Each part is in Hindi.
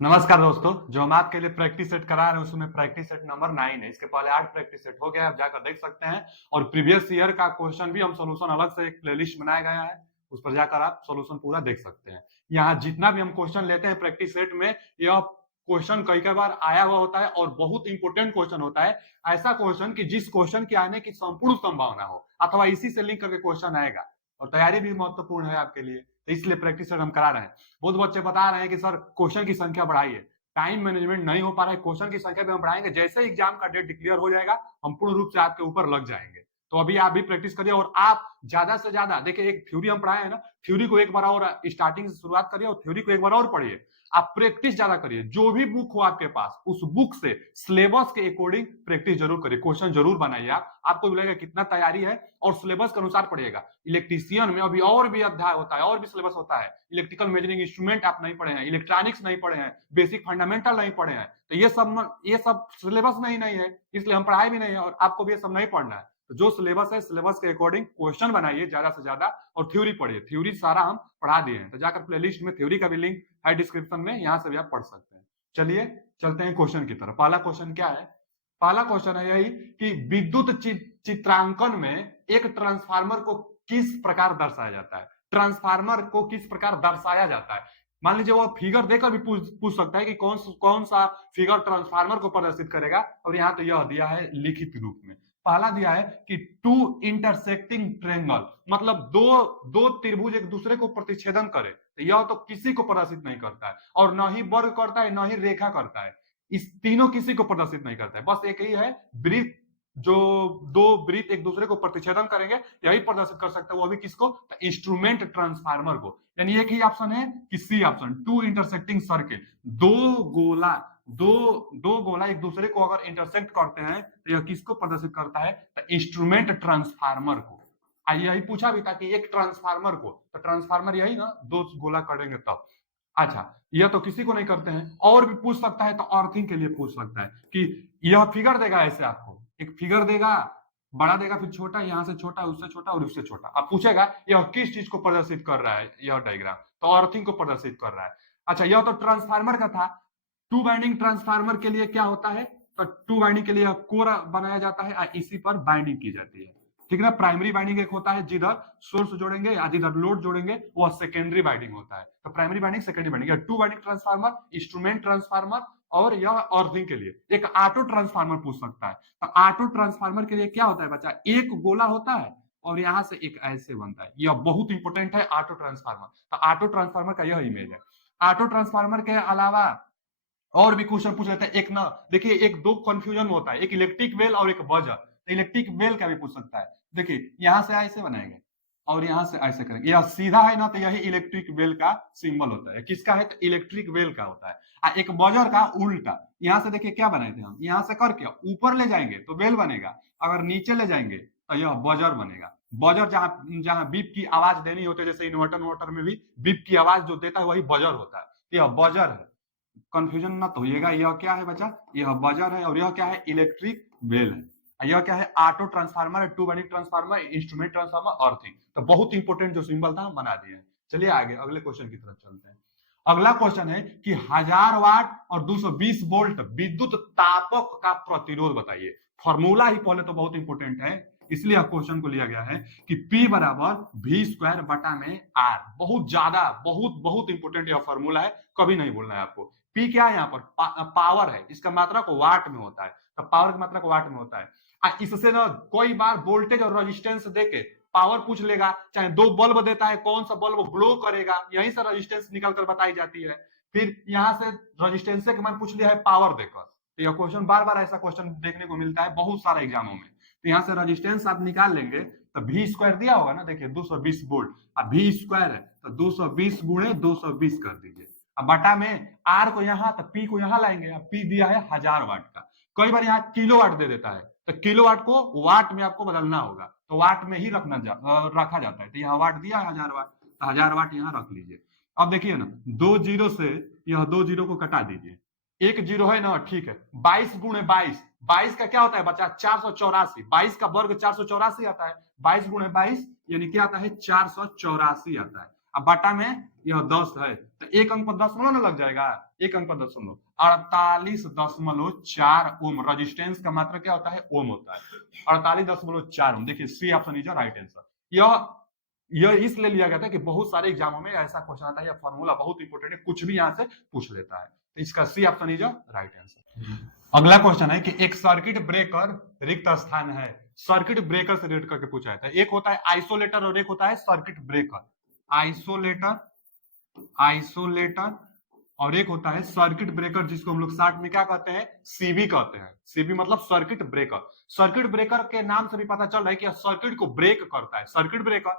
नमस्कार दोस्तों। जो हम आपके लिए प्रैक्टिस सेट करा रहे हैं उसमें प्रैक्टिस सेट नंबर 9 है। इसके पहले 8 प्रैक्टिस सेट हो गया, आप जाकर देख सकते हैं। और प्रीवियस ईयर का क्वेश्चन भी हम सोल्यूशन अलग से एक प्लेलिस्ट बनाया गया है, उस पर जाकर आप सोल्यूशन पूरा देख सकते हैं। यहाँ जितना भी हम क्वेश्चन लेते हैं प्रैक्टिस सेट में, यह क्वेश्चन कई कई बार आया हुआ होता है और बहुत इंपॉर्टेंट क्वेश्चन होता है। ऐसा क्वेश्चन कि जिस क्वेश्चन के आने की संपूर्ण संभावना हो अथवा इसी से लिंक करके क्वेश्चन आएगा, और तैयारी भी महत्वपूर्ण है आपके लिए, तो इसलिए प्रैक्टिस सेट हम करा रहे हैं। बहुत बच्चे बता रहे हैं कि सर क्वेश्चन की संख्या बढ़ाइए, टाइम मैनेजमेंट नहीं हो पा रहा है, क्वेश्चन की संख्या भी हम बढ़ाएंगे। जैसे एग्जाम का डेट डिक्लेयर हो जाएगा हम पूर्ण रूप से आपके ऊपर लग जाएंगे। तो अभी आप भी प्रैक्टिस करिए और आप ज्यादा से ज्यादा देखिए, एक थ्योरी हम पढ़ाए हैं ना, थ्योरी को एक बार और स्टार्टिंग से शुरुआत करिए और थ्योरी को एक बार और पढ़िए। आप प्रैक्टिस ज्यादा करिए, जो भी बुक हो आपके पास उस बुक से सिलेबस के अकॉर्डिंग प्रैक्टिस जरूर करिए, क्वेश्चन जरूर बनाइए। आपको भी लगेगा कितना तैयारी है, और सिलेबस के अनुसार पढ़िएगा। इलेक्ट्रीशियन में अभी और भी अध्याय होता है, और भी सिलेबस होता है। इलेक्ट्रिकल मेजरिंग इंस्ट्रूमेंट आप नहीं पढ़े हैं, इलेक्ट्रॉनिक्स नहीं पढ़े हैं, बेसिक फंडामेंटल नहीं पढ़े हैं, तो ये सब सिलेबस में ही नहीं है, इसलिए हम पढ़ाए भी नहीं है और आपको भी ये सब नहीं पढ़ना है। तो जो सिलेबस है सिलेबस के अकॉर्डिंग क्वेश्चन बनाइए ज्यादा से ज्यादा, और थ्योरी पढ़िए। थ्योरी सारा हम पढ़ा दिए हैं, तो जाकर प्लेलिस्ट में थ्योरी का भी लिंक है डिस्क्रिप्शन में, यहां से भी आप पढ़ सकते हैं। चलिए चलते हैं क्वेश्चन की तरफ। पहला क्वेश्चन क्या है? पहला क्वेश्चन है यही कि विद्युत चित्रांकन में एक ट्रांसफार्मर को किस प्रकार दर्शाया जाता है। ट्रांसफार्मर को किस प्रकार दर्शाया जाता है? मान लीजिए वो फिगर देकर भी पूछ सकता है कि कौन सा फिगर ट्रांसफार्मर को प्रदर्शित करेगा, और यहाँ तो यह दिया है लिखित रूप में। पहला दिया है कि टू इंटरसेक्टिंग ट्रेंगल, मतलब दो दो त्रिभुज एक दूसरे को प्रतिच्छेदन करे, तो यह तो किसी को प्रदर्शित नहीं करता है, और न ही वर्ग करता है न ही रेखा करता है। इस तीनों किसी को प्रदर्शित नहीं करता है, बस एक ही है वृत्त। जो दो वृत्त एक दूसरे को प्रतिच्छेदन करेंगे यही प्रदर्शित कर सकता है, वो भी किसको? इंस्ट्रूमेंट ट्रांसफार्मर को। यानी एक ही ऑप्शन है कि C option, two intersecting circle. दो गोला दो दो गोला एक दूसरे को अगर इंटरसेक्ट करते हैं तो यह किसको प्रदर्शित करता है? तो इंस्ट्रूमेंट ट्रांसफार्मर को। यही पूछा भी था कि एक ट्रांसफार्मर को, तो ट्रांसफार्मर यही ना, दो गोला करेंगे तब। अच्छा, यह तो किसी को नहीं करते हैं, और भी पूछ सकता है, तो अर्थिंग के लिए पूछ सकता है कि यह फिगर देगा, ऐसे आपको एक फिगर देगा, बड़ा देगा, फिर छोटा, यहां से छोटा, उससे छोटा और उससे छोटा। अब पूछेगा यह किस चीज को प्रदर्शित कर रहा है, यह डायग्राम तो अर्थिंग को प्रदर्शित कर रहा है। अच्छा, यह तो ट्रांसफार्मर का था। टू बाइंडिंग ट्रांसफार्मर के लिए क्या होता है? तो टू बाइंडिंग के लिए कोर बनाया जाता है, इसी पर बाइंडिंग की जाती है। ठीक है ना। प्राइमरी बाइंडिंग एक होता है जिधर सोर्स जोड़ेंगे या जिधर लोड जोड़ेंगे, वह सेकेंडरी बाइंडिंग होता है। तो primary binding, secondary binding, two binding transformer, instrument transformer, और यह अर्थिंग के लिए एक ऑटो ट्रांसफार्मर पूछ सकता है। तो ऑटो ट्रांसफार्मर के लिए क्या होता है बच्चा? एक गोला होता है और यहां से एक ऐसे बनता है, यह बहुत इंपॉर्टेंट है ऑटो ट्रांसफार्मर। तो ऑटो ट्रांसफार्मर का यह इमेज है। ऑटो ट्रांसफार्मर के अलावा और भी क्वेश्चन पूछ लेते हैं। एक ना देखिए, एक दो कंफ्यूजन होता है, एक इलेक्ट्रिक बेल और एक बजर। तो इलेक्ट्रिक बेल का भी पूछ सकता है। देखिए यहां से ऐसे बनाएंगे और यहां से ऐसे करेंगे, यह सीधा है ना, तो यही इलेक्ट्रिक बेल का सिंबल होता है। किसका है? तो इलेक्ट्रिक बेल का होता है। एक बजर का उल्टा, यहां से देखिए क्या बनाए थे हम, यहां से करके ऊपर ले जाएंगे तो बेल बनेगा, अगर नीचे ले जाएंगे तो यह बजर बनेगा। बजर जहां जहां बीप की आवाज देनी होती है, जैसे इन्वर्टर में भी बीप की आवाज जो देता है वही बजर होता है। यह बजर है, कंफ्यूजन मत होइएगा। यह क्या है बच्चा? यह बजर है, और यह क्या है? इलेक्ट्रिक बेल है। यह क्या है? ऑटो ट्रांसफार्मर है, two winding transformer, instrument transformer, earthing. तो बहुत इंपॉर्टेंट जो सिंबल था हम बना दिए हैं। चलिए आगे अगले क्वेश्चन की तरफ चलते हैं। अगला क्वेश्चन है कि 1000 वाट और 220 वोल्ट विद्युत तापक का प्रतिरोध बताइए। फॉर्मूला ही पहले तो बहुत इंपॉर्टेंट है, इसलिए अब क्वेश्चन को लिया गया है कि P बराबर V स्क्वायर बटा में R। बहुत ज्यादा बहुत बहुत इंपॉर्टेंट यह फॉर्मूला है, कभी नहीं भूलना है आपको। P क्या है? यहाँ पर पावर है, इसका मात्रक वाट में होता है, तो पावर का मात्रक वाट में होता है। इससे ना कोई बार वोल्टेज और रेजिस्टेंस देके पावर पूछ लेगा, चाहे दो बल्ब देता है, कौन सा बल्ब ग्लो करेगा, यहीं से रेजिस्टेंस निकल कर बताई जाती है। फिर यहाँ से रेजिस्टेंस के मान पूछ लिया है पावर देकर। तो यह क्वेश्चन बार बार ऐसा क्वेश्चन देखने को मिलता है बहुत सारे एग्जामों में। तो यहाँ से रेजिस्टेंस आप निकाल लेंगे तो V स्क्वायर दिया होगा ना, देखिए 220 वोल्ट, अब V स्क्वायर है तो 220 गुणे 220 कर दीजिए। अब बटा में R को यहाँ, तो P को यहाँ लाएंगे। अब P दिया है 1000 वाट का, कई बार यहाँ किलो वाट दे देता है, तो किलो वाट को वाट में आपको बदलना होगा, तो वाट में ही रखा जाता है। तो यहाँ वाट दिया है 1000 वाट, तो 1000 वाट यहाँ रख लीजिए। अब देखिए ना, दो जीरो से यह दो जीरो को कटा दीजिए, एक जीरो है ना, ठीक है। 22 गुणे 22, 22 का क्या होता है बच्चा? 484। 22 का वर्ग 484 आता है, 22 गुणे 22 यानी क्या आता है? 484 आता है। अब बटा में यह 10 है, तो एक अंक पर 10 ना लग जाएगा, एक अंक पर दशमलव, 48.4 ओम। रेजिस्टेंस का मात्रा क्या होता है? ओम होता है। 48.4 ओम। देखिए C option is right answer. यह इसलिए लिया गया था कि बहुत सारे एग्जामों में ऐसा क्वेश्चन आता है, यह फॉर्मूला बहुत इंपॉर्टेंट है, कुछ भी यहां से पूछ लेता है। तो इसका C option is right answer. अगला क्वेश्चन है कि एक सर्किट ब्रेकर रिक्त स्थान है। सर्किट ब्रेकर से रिलेटेड करके पूछा जाता है। एक होता है आइसोलेटर और एक होता है सर्किट ब्रेकर। आइसोलेटर और एक होता है सर्किट ब्रेकर, जिसको हम लोग शॉर्ट में क्या कहते हैं? सीबी कहते हैं। सीबी मतलब सर्किट ब्रेकर। सर्किट ब्रेकर के नाम से भी पता चल रहा है कि सर्किट को ब्रेक करता है, सर्किट ब्रेकर।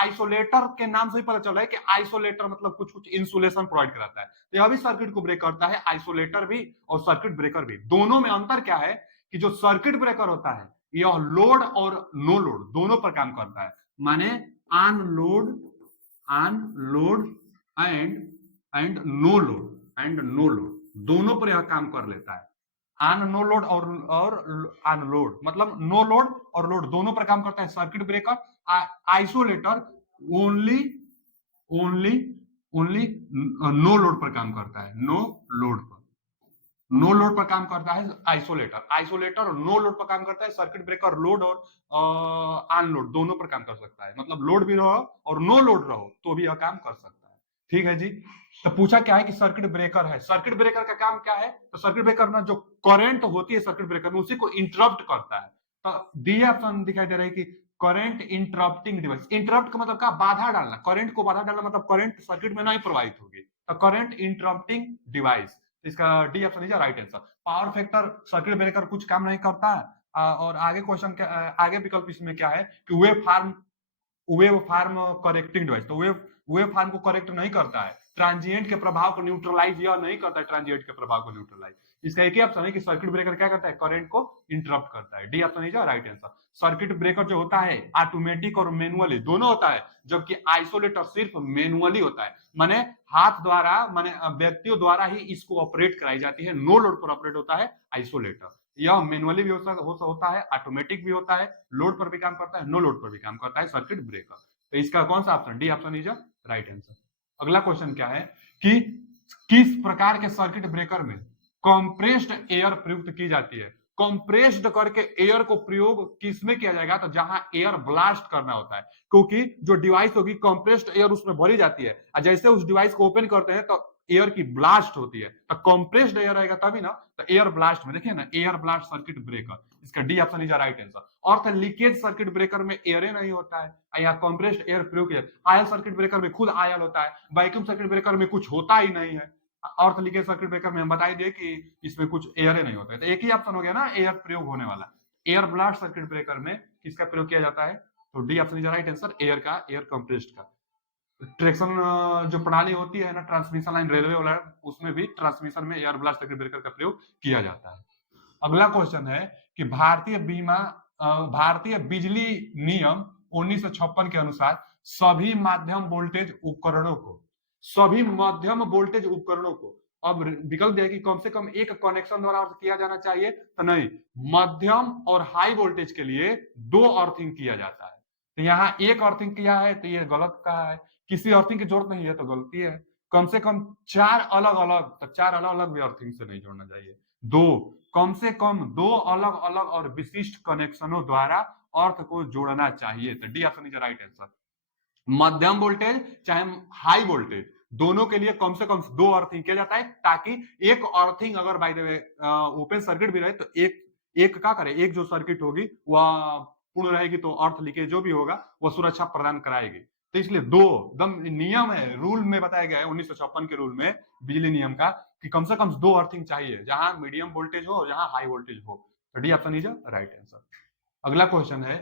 आइसोलेटर के नाम से भी पता चल रहा है कि आइसोलेटर मतलब कुछ कुछ इंसुलेशन प्रोवाइड कराता है। तो यह भी सर्किट को ब्रेक करता है, आइसोलेटर भी और सर्किट ब्रेकर भी। दोनों में अंतर क्या है कि जो सर्किट ब्रेकर होता है यह लोड और नो लोड दोनों पर काम करता है। माने on load and no load दोनों पर यह काम कर लेता है। ऑन नो लोड और ऑन लोड मतलब नो लोड और लोड दोनों पर काम करता है circuit breaker. Isolator only no load पर काम करता है, नो लोड पर काम करता है आइसोलेटर नो लोड पर काम करता है। सर्किट ब्रेकर लोड और ऑन लोड दोनों पर काम कर सकता है, मतलब लोड भी रहो और नो लोड रहो तो भी यह काम कर सकता है। ठीक है जी। तो पूछा क्या है कि सर्किट ब्रेकर है, सर्किट ब्रेकर का काम क्या है? तो सर्किट ब्रेकर ना जो करंट होती है सर्किट ब्रेकर में उसी को इंटरप्ट करता है। तो डी ऑप्शन दिखाई दे रहा है कि करंट इंटरप्टिंग डिवाइस। इंटरप्ट का मतलब क्या? बाधा डालना। करंट को बाधा डालना मतलब करंट सर्किट में नहीं प्रवाहित होगी, तो करंट इंटरप्टिंग डिवाइस। इसका D option is right answer. Power factor circuit breaker कुछ काम नहीं करता है। और आगे क्वेश्चन आगे विकल्प इसमें क्या है कि वेव फार्म करेक्टिंग डिवाइस। तो वेव फार्म को करेक्ट नहीं करता है, ट्रांजिएंट के प्रभाव को न्यूट्रलाइज यह नहीं करता है, ट्रांजिएंट के प्रभाव को न्यूट्रलाइज। इसका एक ही ऑप्शन है कि सर्किट ब्रेकर क्या करता है? करंट को इंटरप्ट करता है। D option is right answer. Circuit breaker जो होता है ऑटोमेटिक और मैनुअली दोनों होता है, जबकि आइसोलेटर सिर्फ मैनुअली होता है, माने हाथ द्वारा माने व्यक्तियों द्वारा ही इसको ऑपरेट कराई जाती है। नो लोड पर ऑपरेट होता है आइसोलेटर। यह मैनुअली भी होता है, ऑटोमेटिक भी होता है, लोड पर भी काम करता है, नो लोड पर भी काम करता है सर्किट ब्रेकर। तो इसका कौन सा option? D option is right answer. अगला क्वेश्चन क्या है कि किस प्रकार के सर्किट ब्रेकर में कंप्रेस्ड एयर प्रयुक्त की जाती है? कंप्रेस्ड करके एयर को प्रयोग किसमें किया जाएगा? तो जहां एयर ब्लास्ट करना होता है, क्योंकि जो डिवाइस होगी कंप्रेस्ड एयर उसमें भरी जाती है और जैसे उस डिवाइस को ओपन करते हैं तो एयर की ब्लास्ट होती है। तो कंप्रेस्ड एयर रहेगा तभी ना, तो एयर ब्लास्ट में देखिए ना, एयर ब्लास्ट सर्किट ब्रेकर। इसका D option is right answer. Earth leakage circuit breaker में एयर नहीं होता है, यहाँ कंप्रेस्ड एयर प्रयोग किया। आयल सर्किट ब्रेकर में खुद आयल होता है, वैक्यूम सर्किट ब्रेकर में कुछ होता ही नहीं है। अर्थ लीकेज सर्किट ब्रेकर में हम बताई दिए कि इसमें कुछ एयर नहीं होता है। तो एक ही ऑप्शन हो गया ना एयर प्रयोग होने वाला। एयर ब्लास्ट सर्किट ब्रेकर में किसका प्रयोग किया जाता है? तो D option is right answer, air का, एयर कंप्रेस्ड का। ट्रैक्शन जो प्रणाली होती है ना, ट्रांसमिशन लाइन रेलवे वाला, उसमें भी ट्रांसमिशन में एयर ब्लास्ट सर्किट ब्रेकर का प्रयोग किया जाता है। अगला क्वेश्चन है कि भारतीय बिजली नियम 1956 के अनुसार सभी मध्यम वोल्टेज उपकरणों को अब विकल्प दिया कि कम से कम एक कनेक्शन द्वारा किया जाना चाहिए, तो नहीं, मध्यम और हाई वोल्टेज के लिए 2 अर्थिंग किया जाता है। तो यहाँ एक अर्थिंग किया है तो ये गलत कहा है, किसी अर्थिंग की जरूरत नहीं है तो गलती है। कम से कम 4 अलग अलग, तो 4 अलग अलग भी अर्थिंग से नहीं जोड़ना चाहिए। 2 कम से कम 2 अलग अलग और विशिष्ट कनेक्शनों द्वारा अर्थ को जोड़ना चाहिए। तो D option is right answer. मध्यम वोल्टेज चाहे हाई वोल्टेज दोनों के लिए कम से कम 2 अर्थिंग किया जाता है, ताकि एक अर्थिंग अगर by the way open circuit भी रहे तो एक क्या करे, एक जो सर्किट होगी वह पूर्ण रहेगी, तो अर्थ लीकेज जो भी होगा वह सुरक्षा प्रदान कराएगी। तो इसलिए 2 एकदम नियम है, रूल में बताया गया है 1956 के रूल में बिजली नियम का, कि कम से कम 2 अर्थिंग चाहिए, जहां मीडियम वोल्टेज हो और जहां हाई वोल्टेज हो। तो D option is right answer. अगला क्वेश्चन है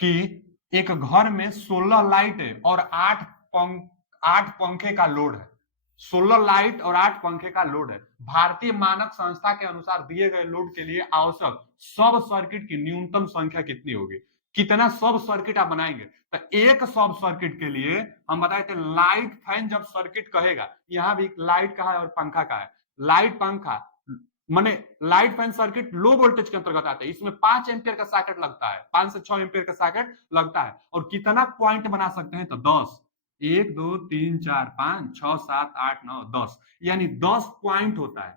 कि एक घर में 16 लाइट और 8 पंखे का लोड है। 16 लाइट और 8 पंखे का लोड है। भारतीय मानक संस्था के अनुसार दिए गए लोड के लिए आवश्यक सब सर्किट की न्यूनतम संख्या कितनी होगी? कितना सब सर्किट आप बनाएंगे? तो एक सब सर्किट के लिए हम बताए थे लाइट फैन जब सर्किट कहेगा, यहां भी लाइट का है और पंखा का है। लाइट पंखा माने light fan circuit low voltage के अंतर्गत आता है, इसमें 5 एम्पियर का सॉकेट लगता है, 5 से 6 एम्पियर का सॉकेट लगता है। और कितना पॉइंट बना सकते हैं? तो 10। 1 2 3 4 5 6 7 8 9 10, यानी 10 पॉइंट होता है,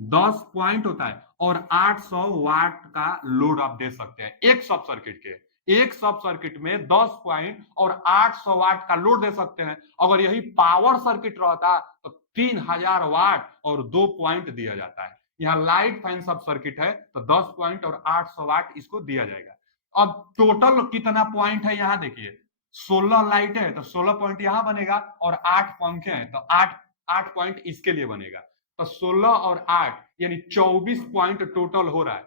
10 पॉइंट होता है और 800 वाट का लोड आप दे सकते हैं एक सब सर्किट के। एक सब सर्किट में 10 पॉइंट और 800 वाट का लोड दे सकते हैं। अगर यही पावर सर्किट रहता तो 3000 वाट और 2 पॉइंट दिया जाता है। यहाँ लाइट फैन सब सर्किट है तो 10 पॉइंट और 800 वाट इसको दिया जाएगा। अब टोटल कितना पॉइंट है यहाँ देखिए, 16 लाइट है तो 16 पॉइंट यहां बनेगा और 8 पंखे हैं तो 8 पॉइंट इसके लिए बनेगा। तो 16 और 8 यानी 24 पॉइंट टोटल हो रहा है।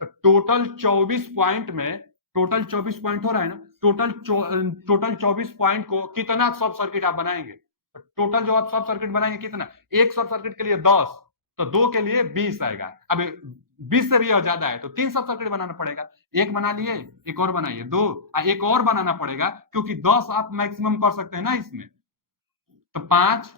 तो टोटल 24 पॉइंट में, टोटल 24 पॉइंट हो रहा है ना, टोटल 24 पॉइंट को कितना सब सर्किट आप बनाएंगे? तो टोटल जो आप सब सर्किट बनाएंगे कितना, एक सब सर्किट के लिए 10 तो 2 के लिए 20 आएगा। अब 20 से भी ज्यादा है तो 3 सब सर्किट बनाना पड़ेगा। एक बना लिए, एक और बनाइए, 2, एक और बनाना पड़ेगा क्योंकि 10 आप मैक्सिमम कर सकते हैं ना इसमें। तो 5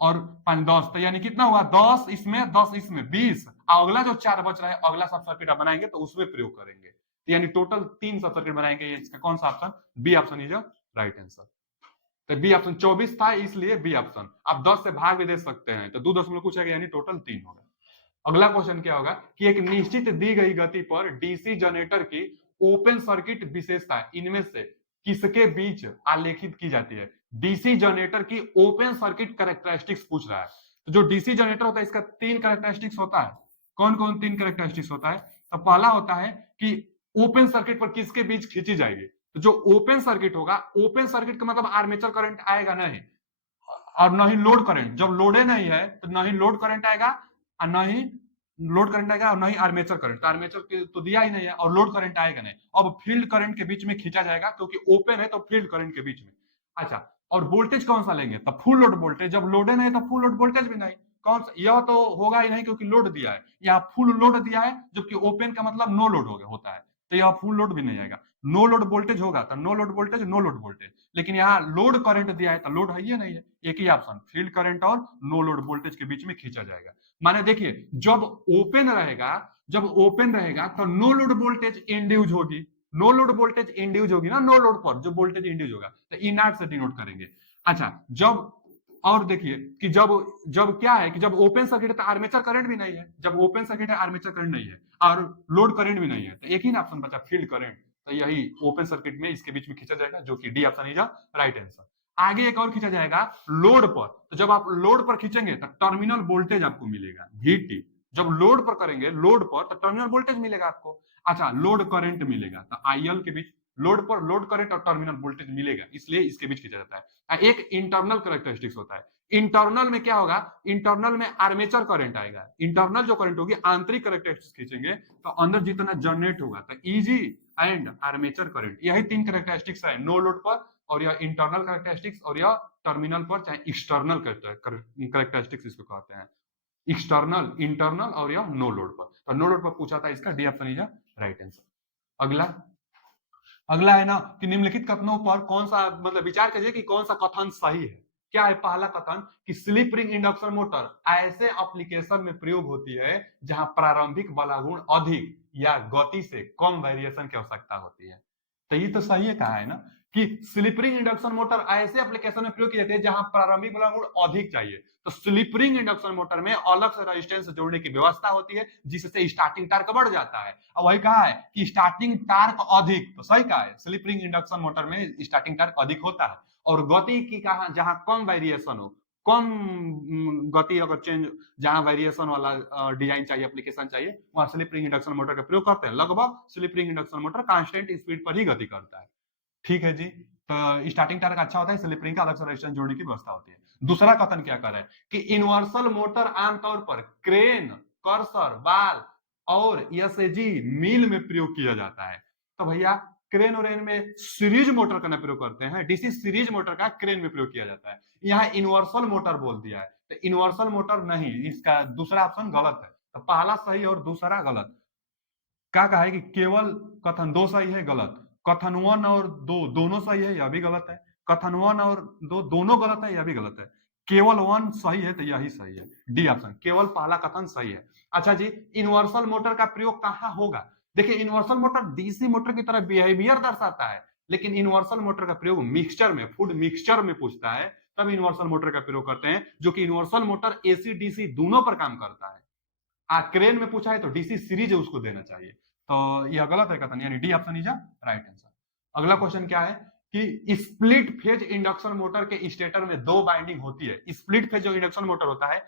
और 5 10, तो यानी कितना हुआ, 10 इसमें 10 इसमें 20। अगला जो 4 बच रहा है अगला सब सर्किट आप बनाएंगे तो उसमें प्रयोग करेंगे। तो यानी टोटल 3 सब सर्किट बनाएंगे। इसका कौन सा option, B option is right answer. तो बी ऑप्शन 24 था इसलिए बी ऑप्शन। आप 10 से भाग भी दे सकते हैं तो 2 दशमलव कुछ है यानी टोटल 3 होगा। अगला क्वेश्चन क्या होगा कि एक निश्चित दी गई गति पर डीसी जनरेटर की ओपन सर्किट विशेषता इनमें से किसके बीच आलेखित की जाती है? डीसी जनरेटर की ओपन सर्किट कैरेक्टरिस्टिक्स पूछ रहा है। तो जो डीसी जनरेटर होता है इसका 3 कैरेक्टरिस्टिक्स होता है। कौन कौन 3 कैरेक्टरिस्टिक्स होता है? तो पहला होता है कि ओपन सर्किट पर किसके बीच खींची जाएगी। तो जो ओपन सर्किट होगा, ओपन सर्किट का मतलब आर्मेचर करंट आएगा नहीं और न ही लोड करंट। जब लोडे नहीं है तो न ही लोड करंट आएगा और न ही लोड करंट आएगा और न ही आर्मेचर करंट। तो आर्मेचर तो दिया ही नहीं है और लोड करंट आएगा नहीं। अब फील्ड करंट के बीच में खींचा जाएगा क्योंकि ओपन है तो फील्ड करंट के बीच में। अच्छा, और वोल्टेज कौन सा लेंगे? तो फुल लोड वोल्टेज। जब लोडे नहीं तो फुल लोड वोल्टेज भी नहीं। कौन सा? यह तो होगा ही नहीं क्योंकि लोड दिया है। यहाँ फुल लोड दिया है जबकि ओपन का मतलब नो लोड होता है तो यह फुल लोड भी नहीं आएगा। नो लोड वोल्टेज होगा तो no load voltage, no load voltage. लेकिन यहाँ लोड करंट दिया है तो लोड है ही नहीं है। एक ही ऑप्शन, फील्ड करंट और नो लोड वोल्टेज के बीच में खींचा जाएगा। माने देखिए, जब ओपन रहेगा, जब ओपन रहेगा तो नो लोड वोल्टेज इंड्यूज होगी। नो लोड वोल्टेज इंड्यूज होगी ना, नो लोड पर जो वोल्टेज इंड्यूज होगा तो ई नॉट से डिनोट करेंगे। अच्छा, जब और देखिए कि जब जब क्या है कि जब ओपन सर्किट है तो आर्मेचर करंट भी नहीं है। जब ओपन सर्किट है आर्मेचर करंट नहीं है और लोड करंट भी नहीं है तो एक ही ना ऑप्शन बचा, फील्ड करंट। तो यही ओपन सर्किट में इसके बीच में खींचा जाएगा जो कि D option is right answer. आगे एक और खींचा जाएगा लोड पर। तो जब आप लोड पर खींचेंगे तो टर्मिनल वोल्टेज आपको मिलेगा VT। जब लोड पर करेंगे, लोड पर, तो टर्मिनल वोल्टेज मिलेगा आपको। अच्छा, लोड करंट मिलेगा तो IL के बीच, लोड पर लोड करंट और टर्मिनल वोल्टेज मिलेगा इसलिए इसके बीच खींचा जाता है। एक इंटरनल कैरेक्टरिस्टिक्स होता है। इंटरनल में क्या होगा, इंटरनल में आर्मेचर करंट आएगा। इंटरनल जो करंट होगी, आंतरिक कैरेक्टरिस्टिक्स खींचेंगे तो अंदर जितना जनरेट होगा तो इजी एंड आर्मेचर करंट। यही 3 कैरेक्टरिस्टिक्स है नो लोड पर, और यह इंटरनल कैरेक्टरिस्टिक्स, और यह टर्मिनल पर चाहे एक्सटर्नल कैरेक्टरिस्टिक्स इसको कहते हैं। एक्सटर्नल, इंटरनल और यह नो लोड पर। तो नो लोड पर पूछा था, इसका D option is right answer. अगला, अगला है ना कि निम्नलिखित कथनों पर कौन सा, मतलब विचार कीजिए कि कौन सा कथन सही है। क्या है पहला कथन कि स्लिप रिंग इंडक्शन मोटर ऐसे एप्लीकेशन में प्रयोग होती है जहां प्रारंभिक बलागुण अधिक या गति से कम वेरिएशन की आवश्यकता होती है। तो ये तो सही है, कहा है ना कि स्लिप रिंग इंडक्शन मोटर ऐसे एप्लीकेशन में प्रयोग की जाती है जहां प्रारंभिक बलागुण अधिक चाहिए। तो स्लिप रिंग इंडक्शन मोटर में अलग से रेजिस्टेंस जोड़ने की व्यवस्था होती है जिससे स्टार्टिंग टार्क बढ़ जाता है। और वही कहा है कि स्टार्टिंग टार्क अधिक, तो सही कहा है, स्लिप रिंग इंडक्शन मोटर में स्टार्टिंग टार्क अधिक होता है। और गति की कहा, जहां कम वेरिएशन हो, कम गति अगर चेंज, जहां वेरिएशन वाला डिजाइन चाहिए, एप्लीकेशन चाहिए, वहां स्लिप रिंग इंडक्शन मोटर का प्रयोग करते हैं। लगभग slip ring induction motor constant speed पर ही गति करता है। ठीक है जी। तो स्टार्टिंग टार्क अच्छा होता है, स्लिप रिंग का अलग से रेजिस्टेंस जोड़ने की व्यवस्था होती है। दूसरा कथन क्या कर रहा है कि यूनिवर्सल मोटर आमतौर पर क्रेन, कर्सर, बाल और एसएजी मिल में प्रयोग किया जाता है। तो भैया क्रेन और रेन में सीरीज मोटर का प्रयोग करते हैं, डीसी सीरीज मोटर का क्रेन में प्रयोग किया जाता है। यहाँ यूनिवर्सल मोटर बोल दिया है तो यूनिवर्सल मोटर नहीं, इसका दूसरा ऑप्शन गलत है। तो पहला सही और दूसरा गलत। क्या कहा है कि केवल कथन 2 सही है, गलत। कथन 1 और 2 दोनों सही है, यह भी गलत है। कथन 1 और 2 दोनों गलत है, यह भी गलत है। केवल 1 सही है तो यही सही है, डी ऑप्शन, केवल पहला कथन सही है। अच्छा जी, यूनिवर्सल मोटर का प्रयोग कहां होगा? देखिए यूनिवर्सल मोटर डीसी मोटर की तरह बिहेवियर दर्शाता है लेकिन यूनिवर्सल मोटर का प्रयोग मिक्सचर में, फूड मिक्सचर में पूछता है, तब यूनिवर्सल मोटर का प्रयोग करते हैं, जो कि यूनिवर्सल मोटर एसी डीसी दोनों पर काम करता है। क्रेन में पूछा है तो डीसी सीरीज उसको देना चाहिए, तो यह गलत है कथन, यानी D option is right answer. अगला क्वेश्चन क्या है कि स्प्लिट फेज इंडक्शन मोटर के स्टेटर में दो बाइंडिंग होती है। स्प्लिट फेज जो इंडक्शन मोटर होता है,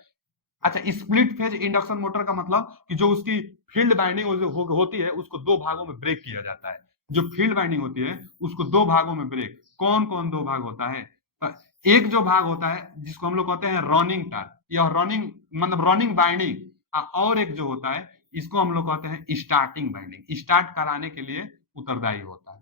अच्छा स्प्लिट फेज इंडक्शन मोटर का मतलब कि जो उसकी फील्ड बाइंडिंग होती है उसको दो भागों में ब्रेक किया जाता है। जो फील्ड बाइंडिंग होती है उसको दो भागों में ब्रेक, कौन कौन दो भाग होता है? तो एक जो भाग होता है जिसको हम लोग कहते हैं रनिंग टार या रनिंग मतलब रनिंग बाइंडिंग, और एक जो होता है इसको हम लोग कहते हैं स्टार्टिंग बाइंडिंग, स्टार्ट कराने के लिए उत्तरदायी होता है।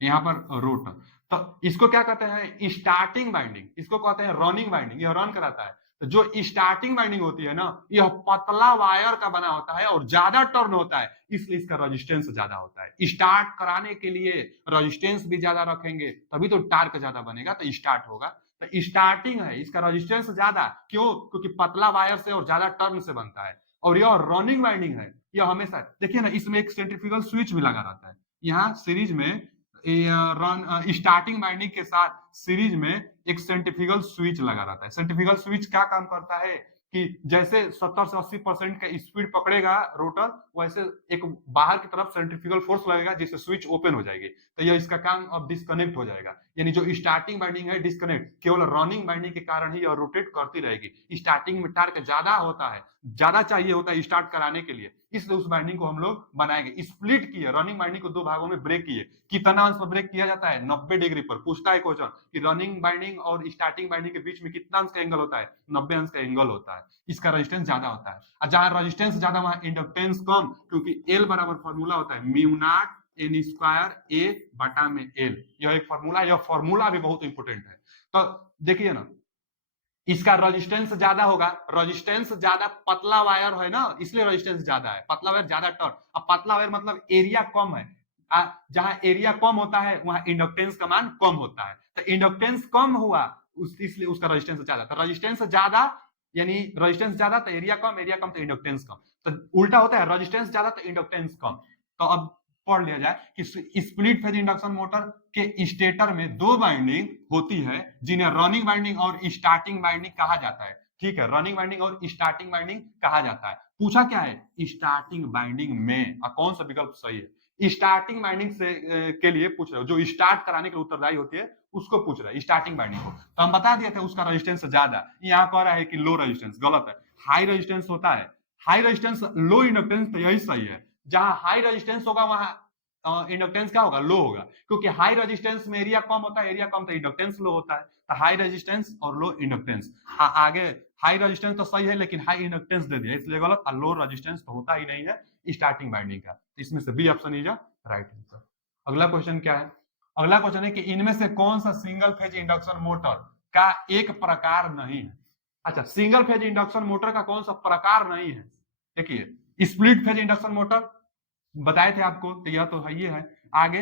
यहाँ पर रोटर, तो इसको क्या कहते हैं? स्टार्टिंग बाइंडिंग, इसको कहते हैं रनिंग बाइंडिंग, यह रन कराता है। तो जो स्टार्टिंग बाइंडिंग होती है ना, यह पतला वायर का बना होता है और ज्यादा टर्न होता है, इसलिए इसका रेजिस्टेंस ज्यादा होता है। स्टार्ट कराने के लिए रेजिस्टेंस भी ज्यादा रखेंगे तभी तो टार्क ज्यादा बनेगा, तो स्टार्ट होगा। तो स्टार्टिंग है, इसका रेजिस्टेंस ज्यादा, क्यों? क्योंकि पतला वायर से और ज्यादा टर्न से बनता है। और यह रनिंग बाइंडिंग है, यह हमेशा देखिए ना, इसमें एक सेंट्रीफ्यूगल स्विच भी लगा रहता है। यहाँ सीरीज में स्टार्टिंग बाइंडिंग के साथ सीरीज में एक सेंट्रीफ्यूगल स्विच लगा रहता है। सेंट्रीफ्यूगल स्विच क्या काम करता है कि जैसे 70 से 80% का स्पीड पकड़ेगा रोटर, वैसे एक बाहर की तरफ सेंट्रीफ्यूगल फोर्स लगेगा जिससे स्विच ओपन हो जाएगी, तो यह इसका काम अब डिस्कनेक्ट हो जाएगा। यानी जो स्टार्टिंग बाइंडिंग है डिस्कनेक्ट, केवल रनिंग बाइंडिंग के कारण ही यह रोटेट करती रहेगी। स्टार्टिंग में टार्क ज्यादा होता है, ज्यादा चाहिए होता है स्टार्ट कराने के लिए, इसलिए उस बाइंडिंग को हम लोग बनाएंगे। स्प्लिट किए, रनिंग बाइंडिंग को दो भागों में ब्रेक किए। कितना अंश पर ब्रेक किया जाता है? 90 डिग्री पर। पूछता है क्वेश्चन कि रनिंग बाइंडिंग और स्टार्टिंग बाइंडिंग के बीच में कितना अंश का एंगल होता है? 90 अंश का एंगल होता है। इसका रेजिस्टेंस ज्यादा होता है, और जहां रेजिस्टेंस ज्यादा वहां इंडक्टेंस कम, क्योंकि एल बराबर फॉर्मूला होता है म्यू नॉट एन स्क्वायर ए बटा में एल। यह एक फॉर्मूला, यह फॉर्मूला भी बहुत इंपॉर्टेंट है। तो देखिए ना, इसका रेजिस्टेंस ज्यादा होगा, रेजिस्टेंस ज्यादा, पतला वायर है ना इसलिए रेजिस्टेंस ज्यादा है, पतला वायर ज्यादा टर्न। अब पतला वायर मतलब एरिया कम है, जहां एरिया कम होता है वहां इंडक्टेंस का मान कम होता है। तो इंडक्टेंस कम हुआ इसलिए उसका रेजिस्टेंस ज्यादा। तो रेजिस्टेंस ज्यादा यानी रेजिस्टेंस ज्यादा तो एरिया कम तो इंडक्टेंस कम। तो उल्टा होता है, रेजिस्टेंस ज्यादा तो इंडक्टेंस कम। तो अब पढ़ लिया जाए कि स्प्लिट फेज इंडक्शन मोटर के स्टेटर में दो बाइंडिंग होती है जिन्हें रनिंग बाइंडिंग और स्टार्टिंग बाइंडिंग कहा जाता है। ठीक है, रनिंग बाइंडिंग और स्टार्टिंग बाइंडिंग कहा जाता है। पूछा क्या है? स्टार्टिंग बाइंडिंग में, कौन सा विकल्प सही है? स्टार्टिंग बाइंडिंग से के लिए पूछ रहे हो, जो स्टार्ट कराने के लिए उत्तरदायी होती है उसको पूछ रहा है, स्टार्टिंग बाइंडिंग को। तो हम बता दिए थे उसका रेजिस्टेंस ज्यादा। यहाँ कह रहा है कि लो रेजिस्टेंस, गलत है। हाई रेजिस्टेंस होता है, हाई रेजिस्टेंस लो इंडक्टेंस, तो यही सही है। जहां हाई रेजिस्टेंस होगा वहां इंडक्टेंस क्या होगा? लो होगा, क्योंकि हाई रेजिस्टेंस में एरिया कम होता है, एरिया कम तो इंडक्टेंस लो होता है। तो हाई रेजिस्टेंस और लो इंडक्टेंस। आगे हाई रेजिस्टेंस तो सही है लेकिन हाई इंडक्टेंस दे दिया इसलिए गलत। लो रेजिस्टेंस तो होता ही नहीं है स्टार्टिंग बाइंडिंग का, इसमें से B option is right answer. अगला क्वेश्चन क्या है? अगला क्वेश्चन है कि इनमें से कौन सा सिंगल फेज इंडक्शन मोटर का एक प्रकार नहीं है? अच्छा, सिंगल फेज इंडक्शन मोटर का कौन सा प्रकार नहीं है? देखिए, स्प्लिट फेज इंडक्शन मोटर बताए थे आपको, तो यह तो है, ये है। आगे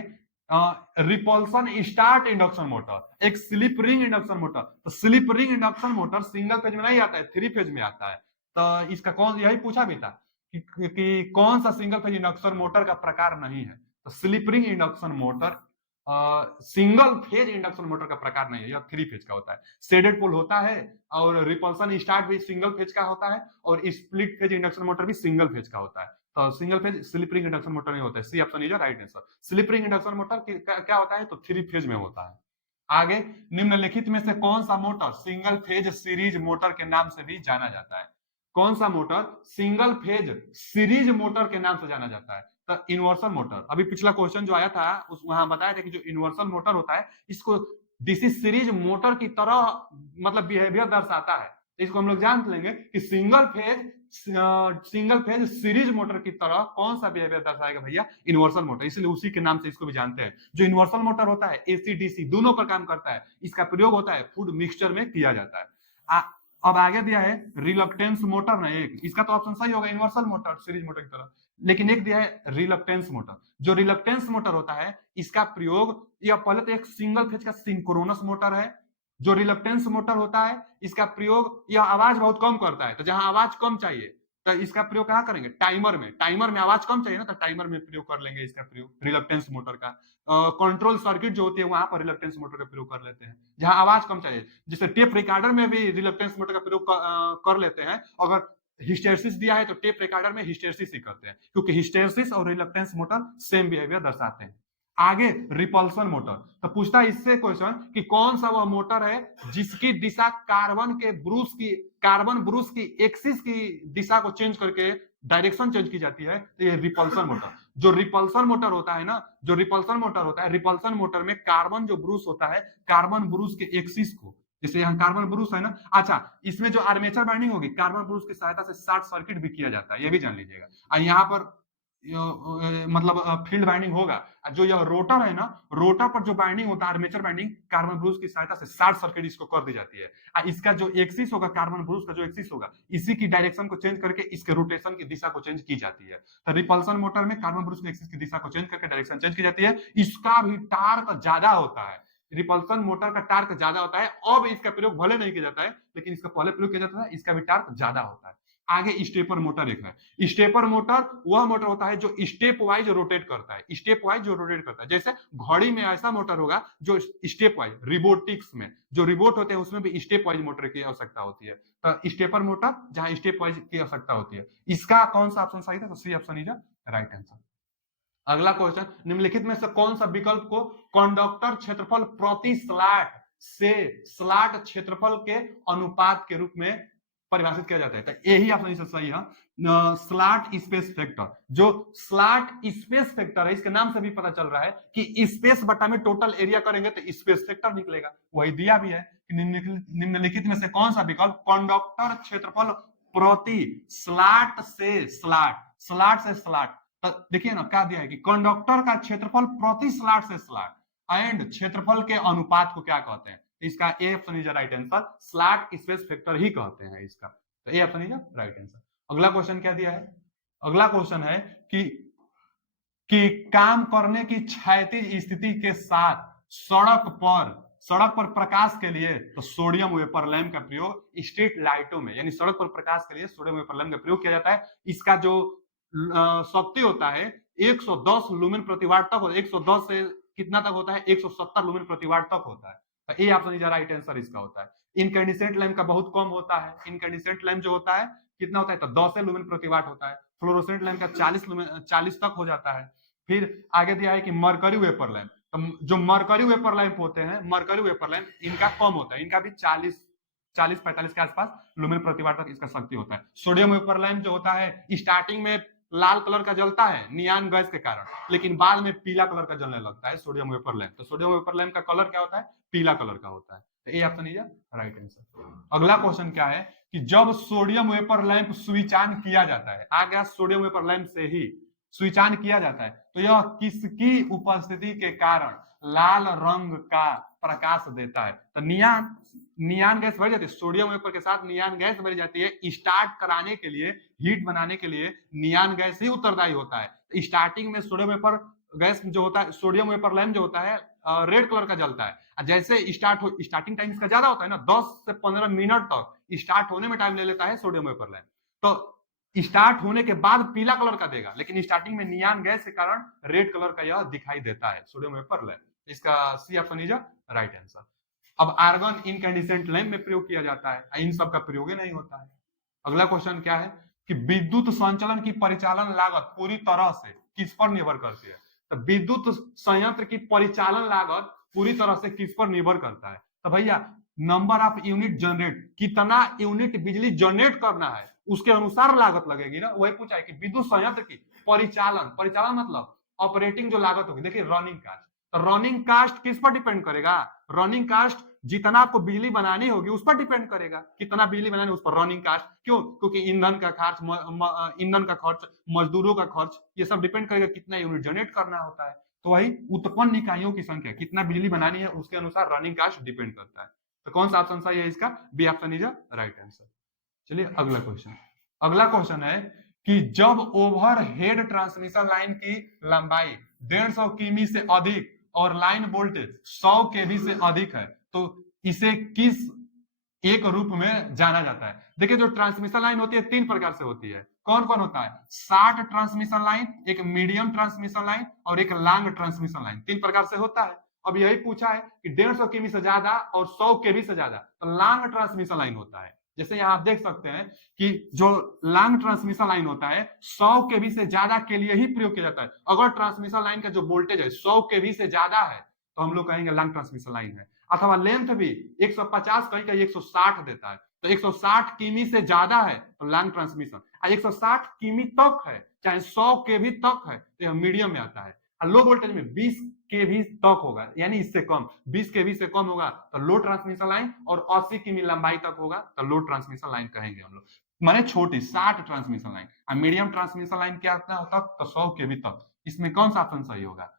रिपल्सन स्टार्ट इंडक्शन मोटर, एक स्लिप रिंग इंडक्शन मोटर। तो slip ring induction motor single phase में नहीं आता है, थ्री फेज में आता है। तो इसका कौन, यही पूछा भी था कि कौन सा सिंगल फेज इंडक्शन मोटर का प्रकार नहीं है? तो slip ring induction motor single phase induction motor का प्रकार नहीं है, यह थ्री फेज का होता है। शेडेड पोल होता है, और रिपल्सन स्टार्ट भी सिंगल फेज का होता है, और स्प्लिट फेज इंडक्शन मोटर भी सिंगल फेज का होता है। तो single phase slip ring induction motor नहीं होता है। C option is right answer. Slip ring induction motor क्या होता है? तो थ्री फेज में होता है। आगे, निम्नलिखित में से कौन सा motor single phase series motor के नाम से भी जाना जाता है? कौन सा motor single phase series motor के नाम से जाना जाता है? तो इन्वर्सल मोटर। अभी पिछला क्वेश्चन जो आया था उस वहां बताया था कि जो इन्वर्सल मोटर होता है इसको डीसी सीरीज मोटर की तरह मतलब बिहेवियर दर्शाता है। इसको हम लोग जान लेंगे कि सिंगल फेज सीरीज मोटर की तरह कौन सा बिहेवियर दर्शाएगा भैया? इन्वर्सल मोटर, इसलिए उसी के नाम से इसको भी जानते हैं। जो इन्वर्सल मोटर होता है एसी डीसी दोनों पर काम करता है, इसका प्रयोग होता है फूड मिक्सचर में किया जाता है। अब आगे दिया है रिलक्टेंस मोटर ना, एक इसका तो ऑप्शन सही होगा, इन्वर्सल मोटर सीरीज मोटर की तरह। लेकिन एक दिया है रिलक्टेंस मोटर। जो रिलक्टेंस मोटर होता है इसका प्रयोग, या पहले तो एक सिंगल फेज का सिंक्रोनस मोटर है। जो रिलक्टेंस मोटर होता है इसका प्रयोग, यह आवाज बहुत कम करता है, तो जहां आवाज कम चाहिए तो इसका प्रयोग कहाँ करेंगे? टाइमर में। टाइमर में आवाज कम चाहिए ना, तो टाइमर में प्रयोग कर लेंगे इसका प्रयोग, रिलक्टेंस मोटर का। कंट्रोल सर्किट जो होती है वहां पर रिलक्टेंस मोटर का प्रयोग कर लेते हैं, जहां आवाज कम चाहिए। जैसे टेप रिकॉर्डर में भी रिलक्टेंस मोटर का प्रयोग कर लेते हैं। अगर हिस्टेरिसिस दिया है तो टेप रिकॉर्डर में हिस्टेरिसिस ही करते हैं, क्योंकि हिस्टेरिसिस और रिलक्टेंस मोटर सेम बिहेवियर दर्शाते हैं। आगे रिपल्सन मोटर, तो पूछता है इससे क्वेश्चन कि कौन सा वह मोटर है जिसकी दिशा कार्बन ब्रूस की एक्सिस की दिशा को चेंज करके डायरेक्शन चेंज की जाती है, तो ये रिपल्सन मोटर। जो रिपल्सन मोटर होता है ना, जो रिपल्सन मोटर होता है, रिपल्सन मोटर में कार्बन जो ब्रूस होता है, कार्बन ब्रूस के एक्सिस को, जैसे यहाँ कार्बन ब्रूस है ना, अच्छा, इसमें जो आर्मेचर बाइंडिंग होगी कार्बन ब्रूस की सहायता से शॉर्ट सर्किट भी किया जाता है, ये भी जान लीजिएगा। और यहाँ पर मतलब फील्ड बाइंडिंग होगा। जो यह रोटर है ना, रोटर पर जो बाइंडिंग होता है आर्मेचर बाइंडिंग, कार्बन ब्रूस की सहायता से शॉर्ट सर्किट इसको कर दी जाती है। इसका जो एक्सिस होगा, कार्बन ब्रूस का जो एक्सिस होगा, इसी की डायरेक्शन को चेंज करके इसके रोटेशन की दिशा को चेंज की जाती है। तो रिपल्सन मोटर में कार्बन ब्रूस की एक्सिस की दिशा को चेंज करके डायरेक्शन चेंज की जाती है। इसका भी टार्क ज्यादा होता है, रिपल्सन मोटर का टार्क ज्यादा होता है। अब इसका प्रयोग भले नहीं किया जाता है, लेकिन इसका पहले प्रयोग किया जाता है, इसका भी टार्क ज्यादा होता है। आगे स्टेपर मोटर एक है। स्टेपर मोटर वह मोटर होता है जो स्टेप वाइज रोटेट करता है, स्टेप वाइज जो रोटेट करता है। जैसे घड़ी में ऐसा मोटर होगा जो स्टेप वाइज, रिबोटिक्स में जो रिबोट होते हैं उसमें भी स्टेप वाइज मोटर की आवश्यकता होती है। तो स्टेपर मोटर जहां स्टेप वाइज की आवश्यकता होती है। इसका कौन सा ऑप्शन सही था? तो C option is right answer. अगला क्वेश्चन, निम्नलिखित में से कौन सा विकल्प को कंडक्टर क्षेत्रफल प्रति स्लॉट से स्लॉट क्षेत्रफल के अनुपात के रूप में परिभाषित किया जाता है? तो यही ऑप्शन सही है, स्लॉट स्पेस फैक्टर। जो स्लॉट स्पेस फैक्टर है, इसके नाम से भी पता चल रहा है कि स्पेस बटा में टोटल एरिया करेंगे तो स्पेस फैक्टर निकलेगा। वही दिया भी है कि निम्नलिखित में से कौन सा विकल्प कंडक्टर क्षेत्रफल प्रति स्लॉट से स्लॉट तो देखिए ना क्या दिया है कि कंडक्टर का क्षेत्रफल प्रति स्लॉट से स्लॉट एंड क्षेत्रफल के अनुपात को क्या कहते हैं? इसका A option is right answer, slot space factor ही कहते हैं इसका। तो A option is right answer. अगला क्वेश्चन क्या दिया है? अगला क्वेश्चन है कि काम करने की क्षैतिज स्थिति के साथ सड़क पर प्रकाश के लिए तो सोडियम वेपर लैंप का प्रयोग स्ट्रीट लाइटों में, यानी सड़क पर प्रकाश के लिए सोडियम वेपर लैंप का प्रयोग किया जाता है। इसका जो शक्ति होता है 110 लुमेन प्रति वाट तक, 110 से कितना तक होता है? 170 लुमेन प्रति वाट तक होता है। तो A option is right answer इसका होता है। इनकैंडिसेंट लैंप का बहुत कम होता है। इनकैंडिसेंट लैंप जो होता है कितना होता है? तो 10 लुमेन प्रति वाट होता है। फ्लोरोसेंट लैंप का 40 तक हो जाता है। फिर आगे दिया है कि मरकरी वेपर लैंप, तो जो मरकरी वेपर लैंप होते हैं, मरकरी वेपर लैंप इनका कम होता है, इनका भी 40-45 के आसपास लुमेन प्रति वाट तक इसका शक्ति होता है। सोडियम वेपर लैंप जो होता है स्टार्टिंग में लाल कलर का जलता है नियान गैस के कारण, लेकिन बाद में पीला कलर का जलने लगता है सोडियम वेपर लैंप। तो सोडियम वेपर लैंप का कलर क्या होता है? पीला कलर का होता है। तो ये ऑप्शन इज राइट आंसर। अगला क्वेश्चन क्या है कि जब sodium vapour lamp switch on किया जाता है, आ गया सोडियम वेपर लैंप से ही स्विच ऑन किया जाता है, तो यह किसकी उपस्थिति के कारण लाल रंग का प्रकाश देता है? तो नियान गैस भर जाती है, सोडियम वेपर के साथ नियान गैस भरी जाती है। स्टार्ट कराने के लिए, हीट बनाने के लिए नियान गैस ही उत्तरदायी होता है। स्टार्टिंग में सोडियम वेपर गैस जो होता है, सोडियम वेपर लैंप जो होता है रेड कलर का जलता है। जैसे स्टार्टिंग टाइम इसका ज्यादा होता है ना, 10 से 15 मिनट तक स्टार्ट होने में टाइम ले लेता है सोडियम वेपर लैंप। तो स्टार्ट होने के बाद पीला कलर का देगा, लेकिन स्टार्टिंग में नियान गैस के कारण रेड कलर का यह दिखाई देता है सोडियम वेपर लैंप। इसका C option is right answer. अब आर्गन इनकैंडिसेंट लैंप में प्रयोग किया जाता है, इन सब का प्रयोग ही नहीं होता है। अगला क्वेश्चन क्या है कि विद्युत संचलन की परिचालन लागत पूरी तरह से किस पर निर्भर करती है? तो विद्युत संयंत्र की परिचालन लागत पूरी तरह से किस पर निर्भर करता है? तो भैया नंबर ऑफ यूनिट जनरेट, कितना यूनिट बिजली जनरेट करना है उसके अनुसार लागत लगेगी ना। वही पूछा है कि विद्युत संयंत्र की परिचालन मतलब ऑपरेटिंग जो लागत होगी। देखिए रनिंग कास्ट, तो रनिंग कास्ट किस पर डिपेंड करेगा? रनिंग कास्ट जितना आपको बिजली बनानी होगी उस पर डिपेंड करेगा, कितना बिजली बनानी उस पर रनिंग कास्ट। क्यों? क्योंकि ईंधन का खर्च, मजदूरों का खर्च, ये सब डिपेंड करेगा कितना यूनिट जनरेट करना होता है। तो वही उत्पन्न इकाइयों की संख्या, कितना बिजली बनानी है उसके अनुसार रनिंग कास्ट डिपेंड करता है। तो कौन सा ऑप्शन सही है इसका? B option is right answer. चलिए अगला क्वेश्चन है कि जब ओवरहेड ट्रांसमिशन लाइन की लंबाई 150 किमी से अधिक और लाइन वोल्टेज 100 केवी से अधिक है, तो इसे किस एक रूप में जाना जाता है। देखिए जो ट्रांसमिशन लाइन होती है 3 प्रकार से होती है। कौन कौन होता है? शॉर्ट ट्रांसमिशन लाइन, एक मीडियम ट्रांसमिशन लाइन और एक लॉन्ग ट्रांसमिशन लाइन। 3 प्रकार से होता है। अब यही पूछा है कि 150 केवी से ज्यादा और 100 केवी से ज्यादा तो लॉन्ग ट्रांसमिशन लाइन होता है। जैसे यहाँ आप देख सकते हैं कि जो लॉन्ग ट्रांसमिशन लाइन होता है 100 केवी से ज्यादा के लिए ही प्रयोग किया जाता है। अगर ट्रांसमिशन लाइन का जो वोल्टेज है 100 केवी से ज्यादा है तो हम लोग कहेंगे लॉन्ग ट्रांसमिशन लाइन है। अथवा लेंथ भी 150 कहीं कहीं 160 देता है तो 160 किमी से ज्यादा है तो लॉन्ग ट्रांसमिशन, 160 किमी तक है चाहे 100 केवी तक है तो यह मीडियम में आता है। लो वोल्टेज में 20 केवी तक होगा यानी इससे कम, 20 केवी से कम होगा तो लो ट्रांसमिशन लाइन और 80 किमी लंबाई तक होगा तो लो ट्रांसमिशन लाइन कहेंगे हम लोग। माने छोटी 60 ट्रांसमिशन लाइन और मीडियम ट्रांसमिशन लाइन क्या होता है तो 100 केवी तक। इसमें कौन सा ऑप्शन सही होगा?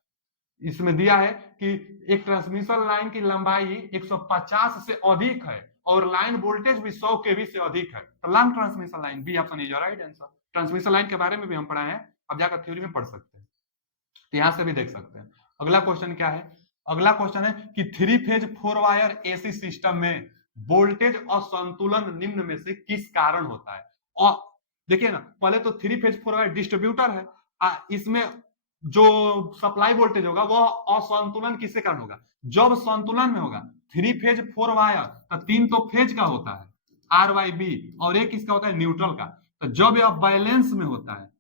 इसमें दिया है कि एक ट्रांसमिशन लाइन की लंबाई 150 से अधिक है और लाइन वोल्टेज भी 100 केवी से अधिक है तो long transmission line, B option is your right answer. Transmission line के बारे में भी हम पढ़ाए हैं, अब जाकर थ्योरी में पढ़ सकते हैं तो यहां से भी देख सकते हैं। अगला क्वेश्चन क्या है? अगला क्वेश्चन है कि 3 फेज 4 वायर एसी सिस्टम में वोल्टेज असंतुलन निम्न में से किस कारण होता है? और देखिए ना, पहले तो 3 फेज 4 वायर डिस्ट्रीब्यूटर है, इसमें जो सप्लाई वोल्टेज होगा वो असंतुलन किसके कारण होगा? जब संतुलन में होगा 3 फेज 4 वायर तो 3 तो फेज का होता है आर वाई बी और एक किसका होता है? न्यूट्रल का। तो जब यह बैलेंस में होता है,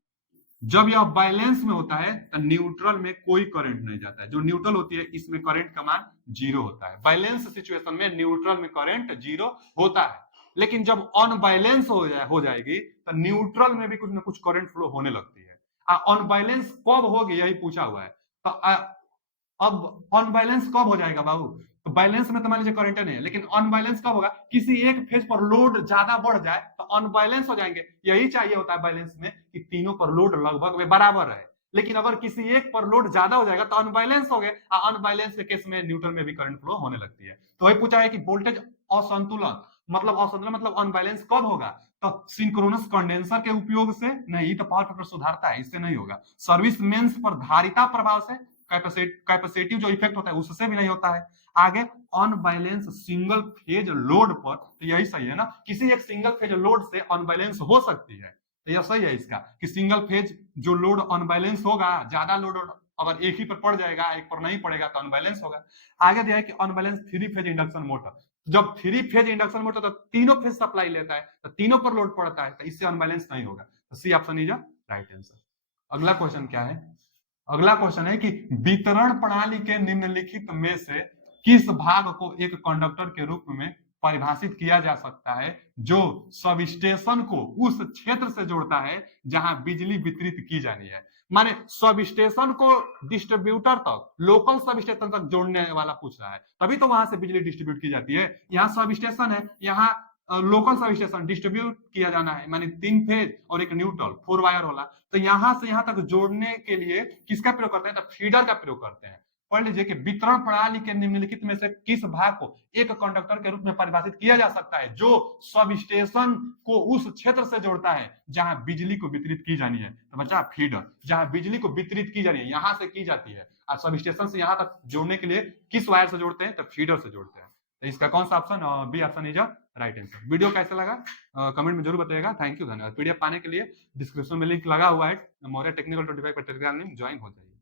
जब यह बैलेंस में होता है तो न्यूट्रल में कोई करंट नहीं जाता है। जो न्यूट्रल होती है इसमें करंट का मान 0 होता है। बैलेंस सिचुएशन में न्यूट्रल में करंट 0 होता है, लेकिन जब अनबैलेंस हो जाएगी तो न्यूट्रल में भी कुछ ना कुछ करंट फ्लो होने लगती है। अनबैलेंस कब होगी यही पूछा हुआ है। तो अब अनबैलेंस कब हो जाएगा बाबू? तो बैलेंस में तो मान लीजिए करंट नहीं है, लेकिन अनबैलेंस कब होगा? किसी एक फेज पर लोड ज्यादा बढ़ जाए तो अनबैलेंस हो जाएंगे। यही चाहिए होता है बैलेंस में कि तीनों पर लोड लगभग में बराबर है, लेकिन अगर किसी एक पर लोड ज्यादा हो जाएगा तो अनबैलेंस हो गए। अनबैलेंस के केस में न्यूट्रल में भी करंट फ्लो होने लगती है। तो वही पूछा है कि वोल्टेज असंतुलन मतलब अनबैलेंस कब होगा? तो सिंक्रोनस कंडेंसर के उपयोग से नहीं, तो पावर फैक्टर सुधारता है, इससे नहीं होगा। सर्विस मेंस पर धारिता प्रभाव से, कैपेसिटिव जो इफेक्ट होता है उससे भी नहीं होता है। आगे अनबैलेंस सिंगल फेज लोड पर, तो यही सही है ना, किसी एक सिंगल फेज लोड से अनबैलेंस हो सकती है। तो यह सही है इसका कि सिंगल फेज जो लोड अनबैलेंस होगा, ज्यादा लोड अगर एक ही पर पड़ जाएगा एक पर नहीं पड़ेगा तो अनबैलेंस होगा। आगे दिया है कि अनबैलेंस 3 फेज इंडक्शन मोटर, जब 3 फेज इंडक्शन मोटर तो तीनों फेज सप्लाई लेता है तो तीनों पर लोड पड़ता है तो इससे अनबैलेंस नहीं होगा। तो C option is right answer. अगला क्वेश्चन क्या है? अगला क्वेश्चन है कि वितरण प्रणाली के निम्नलिखित में से किस भाग को एक कंडक्टर के रूप में परिभाषित किया जा सकता है जो सब स्टेशन को उस क्षेत्र से जोड़ता है जहां बिजली वितरित की जानी है? माने सब स्टेशन को डिस्ट्रीब्यूटर तक, लोकल सब स्टेशन तक जोड़ने वाला पूछ रहा है, तभी तो वहां से बिजली डिस्ट्रीब्यूट की जाती है। यहाँ सब स्टेशन है, यहाँ लोकल सब स्टेशन डिस्ट्रीब्यूट किया जाना है, माने 3 फेज और एक न्यूट्रल 4 वायर वाला, तो यहां से यहां तक जोड़ने के लिए किसका प्रयोग करते हैं? तो फीडर का प्रयोग करते हैं। पढ़ लीजिए कि वितरण प्रणाली के निम्नलिखित में से किस भाग को एक कंडक्टर के रूप में परिभाषित किया जा सकता है जो सब स्टेशन को उस क्षेत्र से जोड़ता है जहां बिजली को वितरित की जानी है? तो बच्चा फीडर, जहां बिजली को वितरित की जानी है यहां से की जाती है, और सब स्टेशन से यहां तक जोड़ने के लिए किस वायर से जोड़ते हैं? तो फीडर से जोड़ते हैं। तो इसका कौन सा option? B option is right answer. Video कैसा लगा कमेंट में जरूर बताइएगा। थैंक यू, धन्यवाद। पीडीएफ पाने के लिए डिस्क्रिप्शन में लिंक लगा हुआ है, मौर्य टेक्निकल 25 पर टेलीग्राम लिंक ज्वाइन हो जाइए।